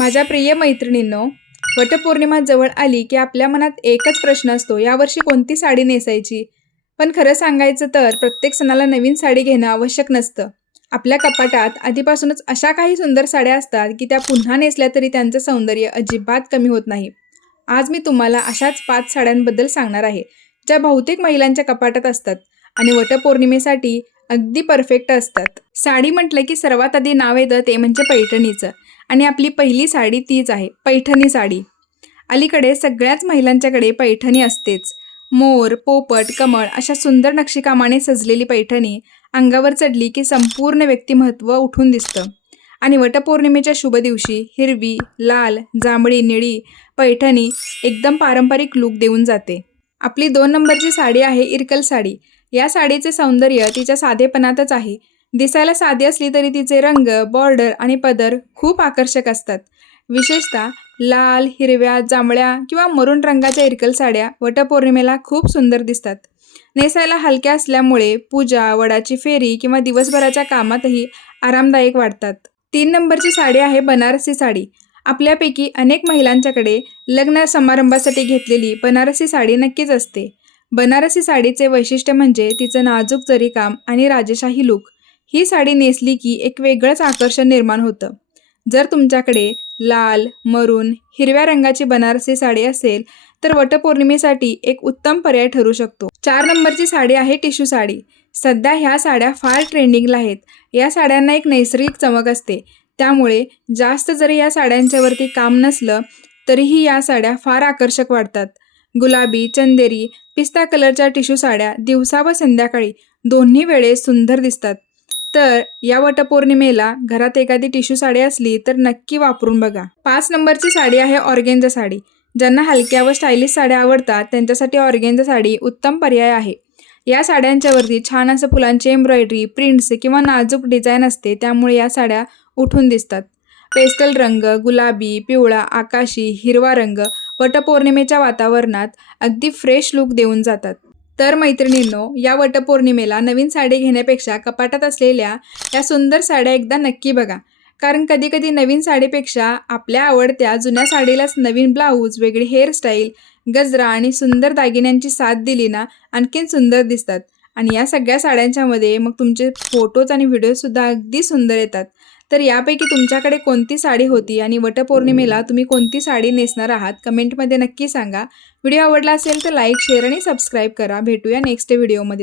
माझ्या प्रिय मैत्रिणींनो, वटपौर्णिमा जवळ आली की आपल्या मनात एकच प्रश्न असतो, यावर्षी कोणती साडी नेसायची? पण खरं सांगायचं तर प्रत्येक सणाला नवीन साडी घेणं आवश्यक नसतं. आपल्या कपाटात आधीपासूनच अशा काही सुंदर साड्या असतात की त्या पुन्हा नेसल्या तरी त्यांचं सौंदर्य अजिबात कमी होत नाही. आज मी तुम्हाला अशाच 5 साड्यांबद्दल सांगणार आहे, ज्या बहुतेक महिलांच्या कपाटात असतात आणि वटपौर्णिमेसाठी अगदी परफेक्ट असतात. साडी म्हटलं की सर्वात आधी नाव येतं ते म्हणजे पैठणीचं. आणि आपली पहिली साडी तीच आहे, पैठणी साडी. अलीकडे सगळ्याच महिलांच्याकडे पैठणी असतेच. मोर, पोपट, कमळ अशा सुंदर नक्षीकामाने सजलेली पैठणी अंगावर चढली की संपूर्ण व्यक्तिमत्व उठून दिसतं. आणि वटपौर्णिमेच्या शुभ दिवशी हिरवी, लाल, जांभळी, निळी पैठणी एकदम पारंपरिक लूक देऊन जाते. आपली 2 नंबरची साडी आहे इरकल साडी. या साडीचे सौंदर्य तिच्या साधेपणातच आहे. दिसायला साधी असली तरी तिचे रंग, बॉर्डर आणि पदर खूप आकर्षक असतात. विशेषतः लाल, हिरव्या, जांभळ्या किंवा मरून रंगाच्या इरकल साड्या वटपौर्णिमेला खूप सुंदर दिसतात. नेसायला हलक्या असल्यामुळे पूजा, वडाची फेरी किंवा दिवसभराच्या कामातही आरामदायक वाटतात. 3 नंबरची साडी आहे बनारसी साडी. आपल्यापैकी अनेक महिलांच्याकडे लग्न समारंभासाठी घेतलेली बनारसी साडी नक्कीच असते. बनारसी साडीचे वैशिष्ट्य म्हणजे तिचं नाजूक जरीकाम आणि राजेशाही लूक. ही साडी नेसली की एक वेगळंच आकर्षण निर्माण होतं. जर तुमच्याकडे लाल, मरून, हिरव्या रंगाची बनारसी साडी असेल तर वटपौर्णिमेसाठी एक उत्तम पर्याय ठरू शकतो. 4 नंबरची साडी आहे टिश्यू साडी. सध्या ह्या साड्या फार ट्रेंडिंगला आहेत. या साड्यांना एक नैसर्गिक चमक असते, त्यामुळे जास्त जरी या साड्यांच्यावरती काम नसलं तरीही या साड्या फार आकर्षक वाटतात. गुलाबी, चंदेरी, पिस्ता कलरच्या टिश्यू साड्या दिवसा व संध्याकाळी दोन्ही वेळेस सुंदर दिसतात. तर या वटपौर्णिमेला घरात एखादी टिश्यू साडी असली तर नक्की वापरून बघा. 5 नंबरची साडी आहे ऑर्गेन्झा साडी. ज्यांना हलक्या व स्टायलिश साड्या आवडतात त्यांच्यासाठी ऑर्गेन्झा साडी उत्तम पर्याय आहे. या साड्यांच्यावरती छान असं फुलांची एम्ब्रॉयडरी, प्रिंट्स किंवा नाजूक डिझाईन असते, त्यामुळे या साड्या उठून दिसतात. पेस्टल रंग, गुलाबी, पिवळा, आकाशी, हिरवा रंग वटपौर्णिमेच्या वातावरणात अगदी फ्रेश लूक देऊन जातात. तर मैत्रिणींनो, या वटपौर्णिमेला नवीन साडी घेण्यापेक्षा कपाटात असलेल्या या सुंदर साड्या एकदा नक्की बघा. कारण कधीकधी नवीन साडीपेक्षा आपल्या आवडत्या जुन्या साडीलाच नवीन ब्लाऊज, वेगळी हेअरस्टाईल, गजरा आणि सुंदर दागिन्यांची साथ दिली ना आणखीन सुंदर दिसतात. आणि या सगळ्या साड्यांच्यामध्ये मग तुमचे फोटोज आणि व्हिडिओसुद्धा अगदी सुंदर येतात. तर यापैकी तुमच्याकडे कोणती साडी होती आणि वटपौर्णिमेला तुम्ही कोणती साडी नेसणार आहात कमेंटमध्ये नक्की सांगा. व्हिडिओ आवडला असेल तर लाईक, शेअर आणि सबस्क्राईब करा. भेटूया नेक्स्ट व्हिडिओमध्ये.